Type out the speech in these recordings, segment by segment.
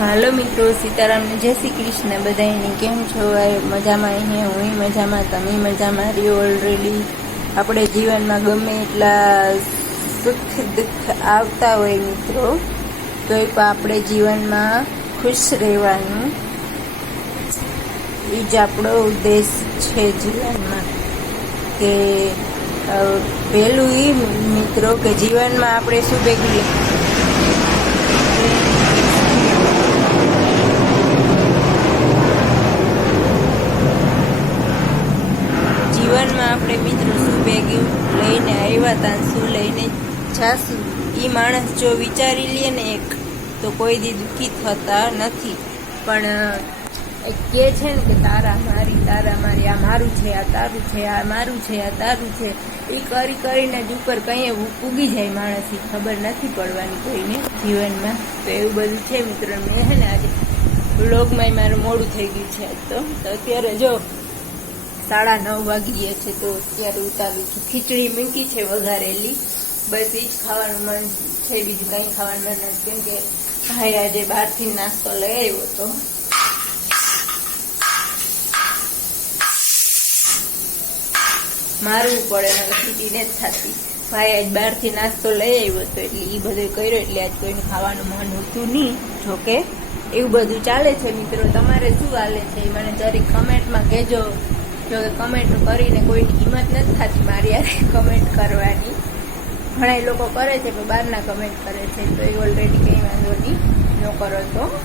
હાલો મિત્રો સીતારામને જય શ્રી કૃષ્ણ. બધાને કેમ છો? મજામાં અહીંયા હું મજામાં, તમે મજામાં રહ્યો ઓલરેડી આપણે જીવનમાં ગમે એટલા સુખ દુઃખ આવતા હોય મિત્રો તો પણ આપણે જીવનમાં ખુશ રહેવાનું એ જ આપણો ઉદ્દેશ છે જીવનમાં. કે પહેલું એ મિત્રો કે જીવનમાં આપણે શું ભેગું જીવનમાં આપણે મિત્રો શું ભેગું લઈને આવ્યા હતા શું લઈને જાશું? એ માણસ જો વિચારી લઈએ ને એક, તો કોઈ દી દુઃખી થતા નથી. પણ એક કહે છે ને કે તારા મારી તારા મારી, આ મારું છે, આ તારું છે, આ મારું છે, આ તારું છે. એ કરી કરીને જ ઉપર કંઈ ઉગી જાય માણસની ખબર નથી પડવાની કોઈને જીવનમાં. તો એવું બધું છે મિત્રો, મેં હે ને આજે વ્લોગમાં મારું મોડું થઈ ગયું છે તો અત્યારે જો સાડા નવ વાગી ગયા છે તો અત્યારે ઉતારું છું. ખીચડી મૂકી છે વઘારેલી. બસ એ જ ખાવાનું મન છે. બીજું કંઈ ખાવાનું મન નથી. કેમ કે ભાઈ આજે બહારથી નાસ્તો લઈ આવ્યો હતો મારવું પડે ને ખીચડી જ થતી. ભાઈ આજ બહારથી નાસ્તો લઈ આવ્યો હતો એટલે એ બધું કર્યો. એટલે આજ કોઈને ખાવાનું મન હોતું નહીં. જોકે એવું બધું ચાલે છે મિત્રો. તમારે શું હાલે છે? મને જરી કમેન્ટમાં કહેજો. જો કે કમેન્ટ કરીને કોઈની હિંમત નથી થતી મારી યારે કમેન્ટ કરવાની. ઘણા લોકો કરે છે, પણ બહારના કમેન્ટ કરે છે, તો એ ઓલરેડી કંઈ વાંધો નહીં. ન કરો તો.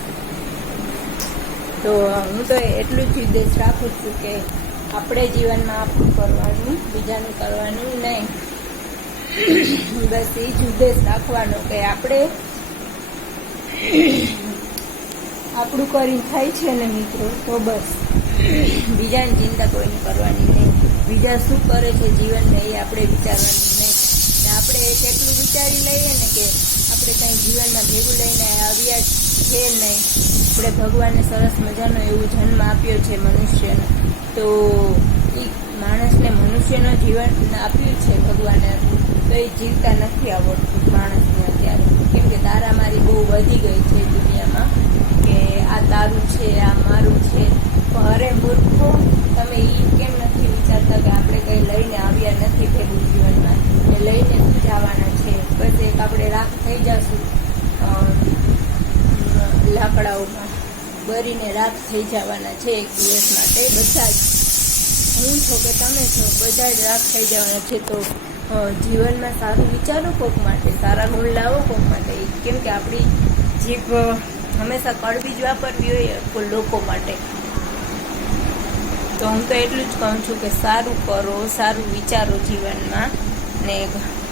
તો હું તો એટલું જ ઉદ્દેશ રાખું છું કે આપણે જીવનમાં આપણું કરવાનું, બીજાનું કરવાનું નહીં. બસ એ જ ઉદ્દેશ રાખવાનો કે આપણે આપણું કરીને થાય છે ને મિત્રો, તો બસ. બીજાની ચિંતા કોઈને કરવાની નહીં. બીજા શું કરે છે જીવનને એ આપણે વિચારવાનું નહીં. ને આપણે એટલું વિચારી લઈએ ને કે આપણે કાંઈ જીવનમાં ભેગું લઈને આવ્યા છે નહીં. આપણે ભગવાનને સરસ મજાનો એવું જન્મ આપ્યો છે મનુષ્યનો. તો એ માણસને મનુષ્યનો જીવન આપ્યું છે ભગવાને તો એ જીવતા નથી આવડતું માણસને અત્યારે. કેમ કે તારામારી બહુ વધી ગઈ છે દુનિયામાં, કે આ તારું છે, આ મારું છે. પણ અરે મૂર્ખો, તમે એ કેમ નથી વિચારતા કે આપણે કંઈ લઈને આવ્યા નથી ભેગું જીવનમાં? એ લઈને જ છે. બસ એક આપણે રાખ થઈ જશું. લાકડાઓમાં બરીને રાખ થઈ જવાના છે એક દિવસ માટે. બધા જ. હું છો કે તમે છો, બધા જ રાખ થઈ જવાના છે તો જીવનમાં સારું વિચારો કોક માટે, સારા ગુણ લાવો કોક માટે. કેમ કે આપણી જીભ હંમેશા કડવી જ વાપરવી હોય લોકો માટે. તો હું તો એટલું જ કહું છું કે સારું કરો, સારું વિચારો જીવનમાં ને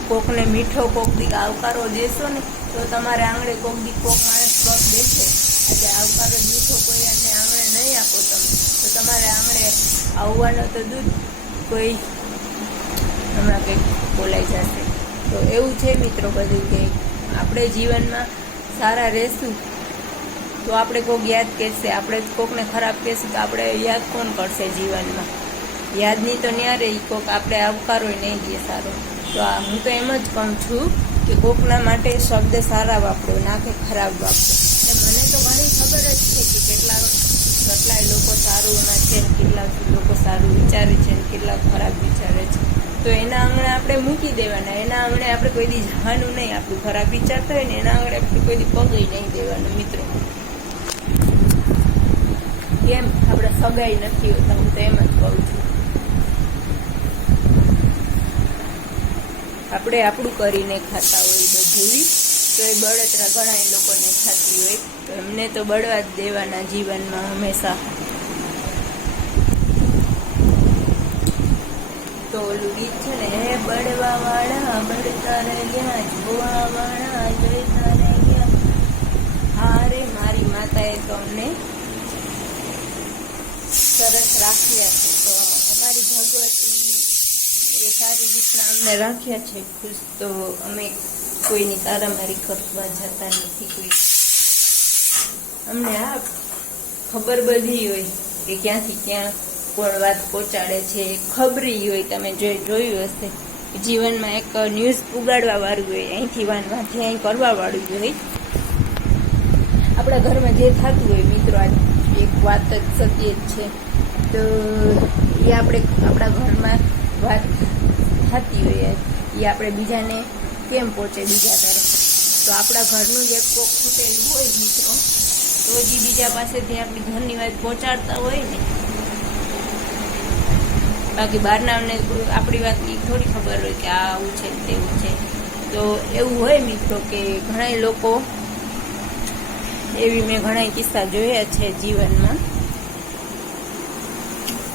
કોકને મીઠો કોક દી આવકારો દેશો ને, તો તમારે આંગળે કોક દી કોક માણસ પગ દેશે આજે આવકારો મીઠો કોઈ અને આંગળે નહીં આપો તમે. તો તમારે આંગળે આવવાનો તો દૂધ કોઈ હમણાં કંઈક બોલાઈ જશે. તો એવું છે મિત્રો બધું કે આપણે જીવનમાં સારા રહેશું. તો આપણે કોઈક યાદ કહેશે આપણે કોકને ખરાબ કહેશું તો આપણે યાદ કોણ કરશે જીવનમાં? યાદની તો ન્યા રહી. કોક આપણે આવકારો નહીં દે સારો. તો આ હું તો એમ જ કહું છું કે કોકના માટે શબ્દ સારા વાપરો, ના કે ખરાબ વાપરો. અને મને તો ઘણી ખબર જ છે કે કેટલા કેટલાય લોકો સારું એમાં છે કેટલા લોકો સારું વિચારે છે ને કેટલા ખરાબ વિચારે છે. તો એના આંગણે આપણે મૂકી દેવાના. એના આંગણે આપણે કોઈ દી જવાનું નહીં. આપણું ખરાબ વિચારતા હોય ને એના આંગણે આપણે કોઈ દી પગઈ નહીં દેવાનું, મિત્રો. કેમ? આપણે સગાઈ નથી હોતા, હું તો એમ જ કહું છું. આપણે આપણું કરીને ખાતા હોય બધું તો એ બળતરા ઘણા લોકોને ખાતી હોય. તો એમને તો બળવા જ દેવાના જીવનમાં હંમેશા તો ઓલું ગીત છે ને બળવા વાળા બળતા રહ્યા, જોવા વાળા જોઈતા રહ્યા. હારે મારી માતાએ તો અમને સરસ રાખ્યા છે. તો અમારી ભગવતી એ સારી રીતના અમને રાખ્યા છે. ખુશ તો અમે કોઈની તારામારી કરવા જતા નથી કોઈ. અમને આ ખબર બધી હોય કે ક્યાંથી ક્યાં કોણ વાત પહોંચાડે છે, ખબરી હોય, તમે જોઈ જોયું હશે. જીવનમાં એક ન્યૂઝ ઉગાડવા વાળું હોય, અહીંથી વાનવાથી અહીં કરવા વાળું હોય. આપણા ઘરમાં જે થતું હોય, મિત્રો આ એક વાત જ સત્ય જ છે. તો એ આપણે આપણા ઘરમાં વાત થતી હોય, એ આપણે બીજાને કેમ પહોંચે બીજા તરફ? તો આપણા ઘરનું જે કોક ખૂટેલું હોય, મિત્રો. તો જે બીજા પાસેથી આપણી ઘરની વાત પહોંચાડતા હોય ને બાકી બહારનાને આપણી વાતની થોડી ખબર હોય કે આવું છે તેવું છે. તો એવું હોય મિત્રો કે ઘણા લોકો એવી મેં ઘણા કિસ્સા જોયા છે જીવનમાં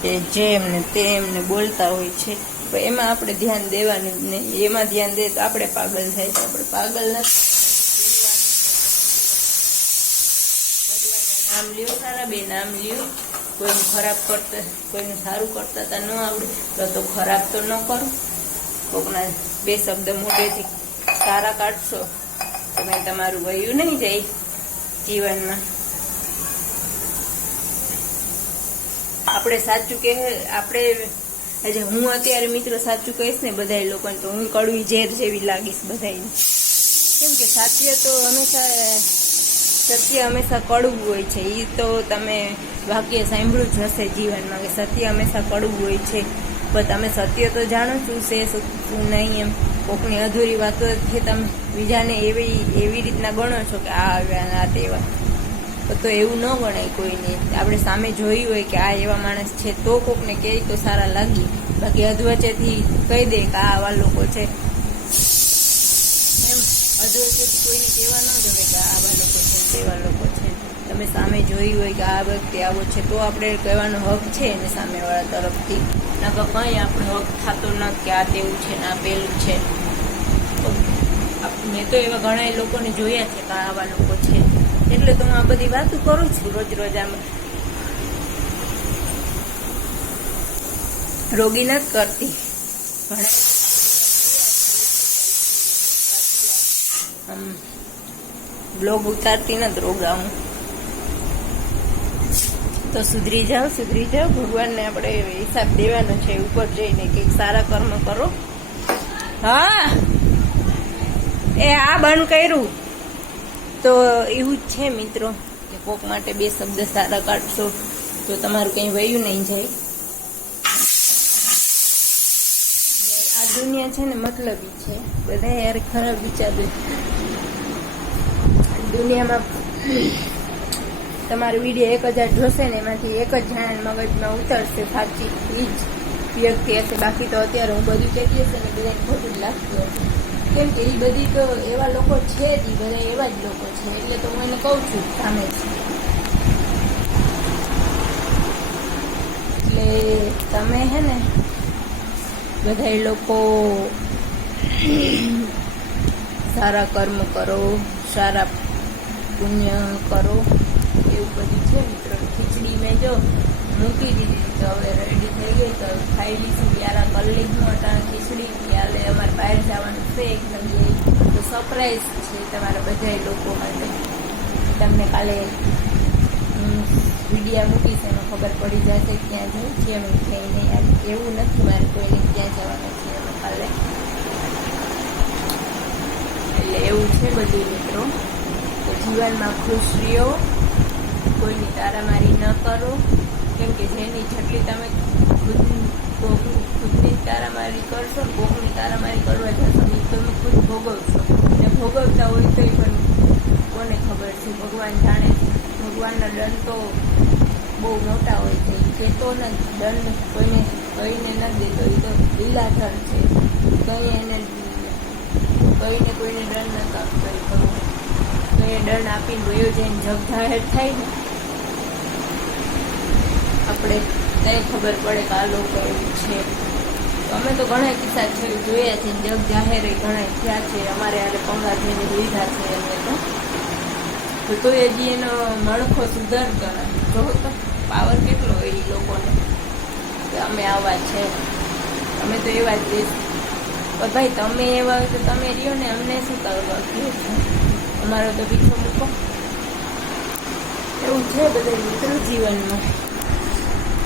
કે જેમ ને તે એમને બોલતા હોય છે. એમાં આપણે ધ્યાન દેવાનું જ નહીં. એમાં ધ્યાન દે તો આપણે પાગલ થાય છે. આપણે પાગલ નથી. નામ લ્યો, સારા બે નામ લ્યો. કોઈનું ખરાબ કરતા, કોઈનું સારું કરતા તા ન આવડે, તો તો ખરાબ તો ન કરો. કોકના બે શબ્દ મોઢેથી સારા કાઢશો, તો કંઈ તમારું વયું નહીં જાય જીવનમાં. આપણે સાચું કે, આપણે આજે હું અત્યારે મિત્રો સાચું કહીશ ને બધા લોકોને તો હું કડવી ઝેર જેવી લાગીશ બધાને કેમ કે સાચું તો હંમેશા, સત્ય હંમેશા કડવું હોય છે. એ તો તમે વાક્ય સાંભળ્યું જ હશે જીવનમાં કે સત્ય હંમેશા કડવું હોય છે. પણ તમે સત્ય તો જાણો શું છે શું નહીં એમ. કોકની અધૂરી વાતોથી તમે બીજાને એવી એવી રીતના ગણો છો કે આ આવ્યા આ તેવા. તો એવું ન ગણાય કોઈને. આપણે સામે જોયું હોય કે આ એવા માણસ છે તો કોકને કહે તો સારા લાગી. બાકી અધવચેથી કહી દે કે આ આવા લોકો છે. એમ, અધવચેથી કોઈને કહેવા ન ગમે કે આવા લોકો છે, તેવા લોકો છે. તમે સામે જોયું હોય કે આ વ્યક્તિ આવો છે, તો આપણે કહેવાનો હક છે એને સામેવાળા તરફથી. ના તો કંઈ આપણો હક થતો ન કે આ તેવું છે ના પેલું છે. મેં તો એવા ઘણા લોકોને જોયા છે કે આવા લોકો છે. એટલે તો હું આ બધી વાતો કરું છું રોજ રોજ આમ. રોગી નથી કરતી. બ્લોગ ઉતારતી નથી રોગા હું. તો સુધરી જાઓ સુધરી જાઓ. ભગવાનને આપણે હિસાબ દેવાનો છે, ઉપર જઈને કંઈક સારા કર્મ કરો. હા. એ આ બંધ કર્યું. તો એવું જ છે મિત્રો, કે કોક માટે બે શબ્દ સારા કાઢશો, તો તમારું કંઈ વયું નહીં જાય. આ દુનિયા છે ને મતલબી છે. બધા યાર ખરાબ વિચાર દુનિયામાં તમારો વીડિયો એક હજાર જોશે ને એમાંથી એક જ જાણ મગજમાં ઉતરશે સાચી એ જ વ્યક્તિ હશે. બાકી તો અત્યારે હું બધું કહેતી હશે ને બધાને ખોટું જ લાગતું હશે. કેમ કે એ બધી તો એવા લોકો છે જ બધા એવા જ લોકો છે. એટલે તો હું એને કહું છું સામે એટલે તમે હે ને બધા લોકો સારા કર્મ કરો, સારા પુણ્ય કરો. એવું બધું છે મિત્રો ખીચડી મેં જો મૂકી દીધી તો હવે રેડી થઈ ગઈ તો ખાઈ લઈશું ત્યારે લીધું અટાણે ખીચડી. ત્યારે અમારે બહાર જવાનું છે એકદમ જે તો સરપ્રાઈઝ છે તમારા બધા લોકો માટે. તમને કાલે વિડીયા મૂકીશ, એમાં ખબર પડી જશે ક્યાં જવું છે ક્યાંય નહીં. આજે એવું નથી, મારે કોઈને ક્યાં જવાનું છે અમે કાલે. એટલે એવું છે બધું મિત્રો. તો જીવનમાં ખુશ રહ્યો. કોઈની તારામારી ન કરો. કેમ કે જેની જેટલી તમે ખુદ ખુદની તારામારી કરશો ને કોકની તારામારી કરવા જશો ને તમે ખુદ ભોગવશો. ને ભોગવતા હોય તો પણ કોને ખબર છે? ભગવાન જાણે ભગવાનના દંડ તો બહુ મોટા હોય છે. કે કહેતો નથી. દંડ કોઈને કહીને ન દેતો. એ તો લીલાધર છે. કંઈ એને કહીને કોઈને દંડ નથી આપતો એ તો. એ દંડ આપીને વયો જઈને જગ જાહેર થાય ને આપણે કંઈ ખબર પડે કે આ લોકો એવું છે. અમે તો ઘણા કિસ્સા છે જોયા છે જગ જાહેર ઘણા થયા છે. અમારે આને પંગા થઈને લીધા છે અમે તો. તો એ હજી એનો મણખો સુધારતો નથી. જો તો પાવર કેટલો હોય એ લોકોને. અમે આવા છે. અમે તો એવા જ પણ ભાઈ, તમે એવા તો તમે રહ્યો ને, અમને શું કરવા કહે છે? અમારો તો પીછો મૂકો. એવું છે બધા મિત્ર જીવનમાં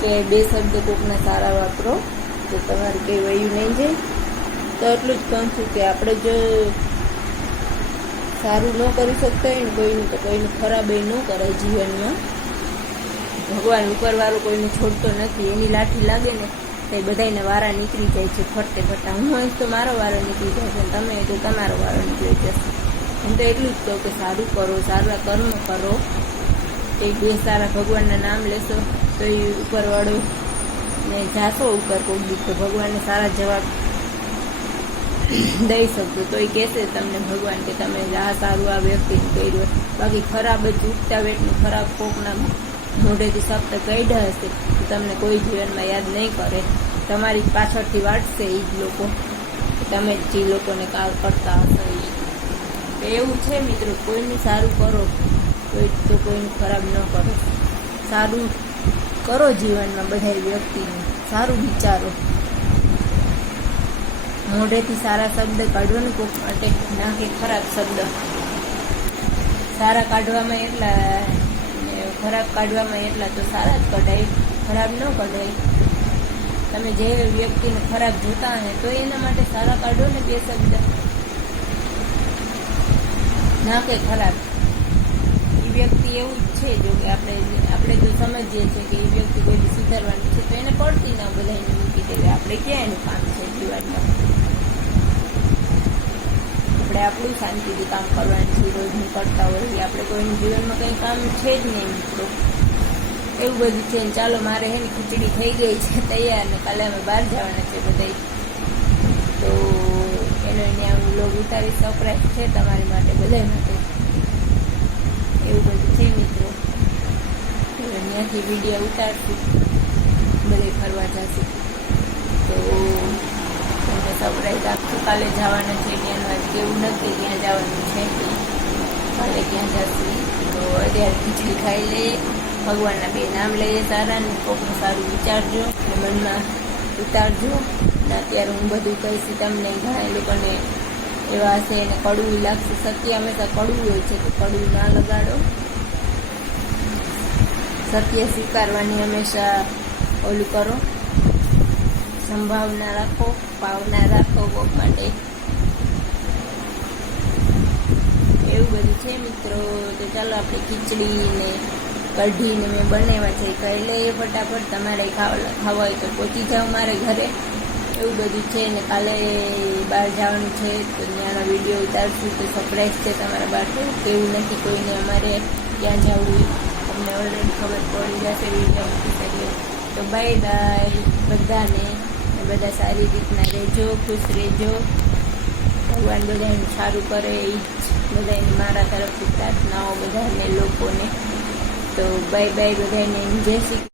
કે બે શબ્દ કોકને સારા વાપરો, તો તમારે કંઈ વયું નહીં જાય. તો એટલું જ કહું છું કે આપણે જો સારું ન કરી શકતા હોય ને કોઈનું, તો કોઈનું ખરાબ એ ન કરે જીવનમાં ભગવાન ઉપરવાળો કોઈને છોડતો નથી, એની લાઠી લાગે ને, તો એ બધાને વારા નીકળી જાય છે, ફરતે ફરતા. હું હોય તો મારો વારો નીકળી જાય છે તમે તો તમારો વારો નીકળી જશે. હું તો એટલું જ કહું કે સારું કરો, સારા કર્મ કરો. એ બે સારા ભગવાનના નામ લેશો. તો એ ઉપરવાળો ને જાશો ઉપર કોઈ દીક તો ભગવાનને સારા જવાબ દઈ શકશો તો એ કહેશે તમને ભગવાન કે તમે આ સારું આ વ્યક્તિને કર્યું બાકી ખરાબ જ ઉગતા વેટનું ખરાબ કોકના મોઢેથી શબ્દ કાઢ્યા હશે તો તમને કોઈ જીવનમાં યાદ નહીં કરે. તમારી પાછળથી વાટશે એ જ લોકો. તમે જે લોકોને કાલ કરતા હશો એ એવું છે મિત્રો. કોઈનું સારું કરો કોઈ તો કોઈનું ખરાબ ન કરો. સારું કરો જીવનમાં બધા વ્યક્તિને. સારું વિચારો. મોઢેથી સારા શબ્દ કાઢો ને કોક માટે ના કે ખરાબ શબ્દ. સારા કાઢવામાં એટલા ખરાબ કાઢવામાં એટલા તો સારા જ કઢાય. ખરાબ ન કઢાય. તમે જે વ્યક્તિને ખરાબ જોતા હે તો એના માટે સારા કાઢો ને બે શબ્દ. ના કે ખરાબ. વ્યક્તિ એવું જ છે જો કે આપણે આપણે જો સમજીએ છીએ કે એ વ્યક્તિ કોઈ સુધારવાની છે, તો એને પડતી ના બધાને મૂકી દેવી આપણે ક્યાં એનું કામ છે જીવનમાં આપણે આપણું શાંતિથી કામ કરવાનું છે રોજનું કરતા હોઈએ આપણે કોઈનું જીવનમાં કંઈ કામ છે જ નહીં, મિત્રો. એવું બધું છે ચાલો મારે હે ખીચડી થઈ ગઈ છે, તૈયાર ને કાલે અમે બહાર જવાના છે બધા તો એનો એને હું લોગ ઉતારી સરપ્રાઈઝ છે તમારી માટે બધા માટે. એવું બધું છે મિત્રો. તો ત્યાંથી વીડિયો ઉતારશું. બધે ફરવા જશું. તો તમને સરપ્રાઈઝ આપશું. કાલે જવાના છે ત્યાંનું કેવું નથી, ત્યાં જવાનું છે કાલે ત્યાં જશું. તો અત્યારે ખીચડી ખાઈ લઈએ ભગવાનના બે નામ લઈએ સારા ને કોકનું સારું વિચારજો અને મનમાં ઉતારજો. ને અત્યારે હું બધું કહીશ તમને. ઘણા લોકોને એવા હશે એને કડવું લાગશે. સત્ય હંમેશા કડવું હોય છે તો કડવું ના લગાડો. સત્ય સ્વીકારવાની હંમેશા ઓલું કરો. સંભાવના રાખો, ભાવના રાખો કોક માટે. એવું બધું છે મિત્રો. તો ચાલો આપણે ખીચડી ને કઢી મેં બનાવ્યા છે. ખાઈ લઈએ ફટાફટ તમારે ખાવા ખાવા હોય તો પહોંચી જાઓ મારે ઘરે. એવું બધું છે ને કાલે બહાર જવાનું છે, તો ત્યાંનો વીડિયો ઉતારશું, તો સરપ્રાઈઝ છે તમારા બહાર કેવું નથી કોઈને અમારે ત્યાં જવું તમને ઓલરેડી ખબર પડી જશે વીડિયો મૂકી શકીએ. તો બાય બાય બધાને. બધા સારી રીતના રહેજો, ખુશ રહેજો. ભગવાન બધાને સારું કરે એ બધાને મારા તરફથી પ્રાર્થનાઓ બધાને લોકોને. તો બાય બાય બધાને. જય શ્રી